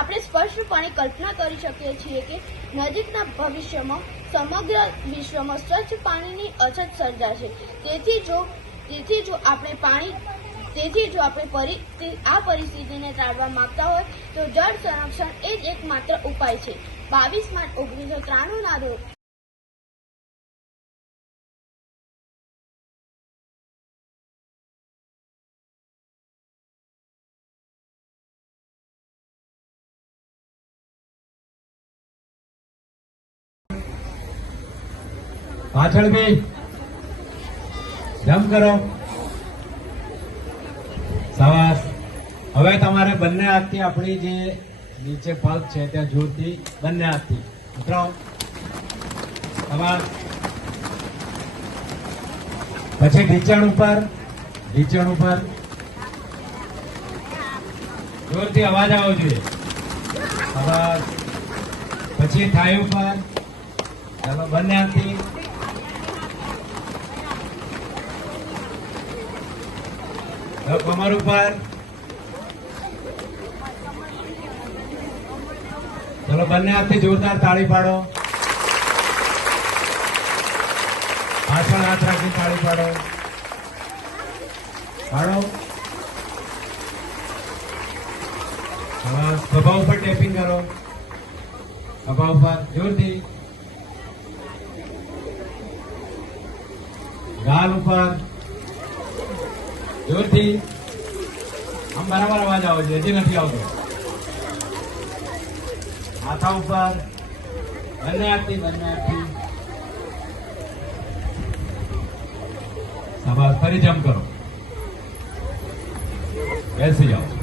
આપણે સ્પષ્ટપણે કલ્પના કરી શકીએ છીએ કે નજીકના ભવિષ્યમાં સમગ્ર વિશ્વમાં સ્વચ્છ પાણીની અછત સર્જાશે. તેથી જો તેથી જો આપણે પાણી, તેથી જો આપણે આ પરિસ્થિતિને ટાળવા માંગતા હોય, તો જળ સંરક્ષણ એ જ એકમાત્ર ઉપાય છે. બાવીસ માર્ચ ઓગણીસો ત્રાણુંના રોજ પાછળ બી. જમ કરો. સાવાસ હવે તમારે બંને હાથથી આપણી જે નીચે પગ છે ત્યાં જોરથી બંને હાથથી. ઉતરો સાવાસ પછી ઢીચણ ઉપર. ઢીચણ ઉપર. જોરથી અવાજ આવવો જોઈએ. સાવાસ પછી થાઈ ઉપર. ચાલો, બંને હાથથી. કમર ઉપર. ચલો બંને હાથથી જોરદાર તાળી પાડો. પાછળ હાથ રાખી તાળી પાડો. પાડો. ખભા ઉપર ટેપિંગ કરો. ખભા ઉપર, જોરથી. ગાલ ઉપર. જોરથી. આમ બરાબર અવાજ આવે છે, હજી નથી આવતો. માથા ઉપર, બંને આરતી બંને આરતી શાબાશ, ફરી જમ કરો. બેસી જાઓ.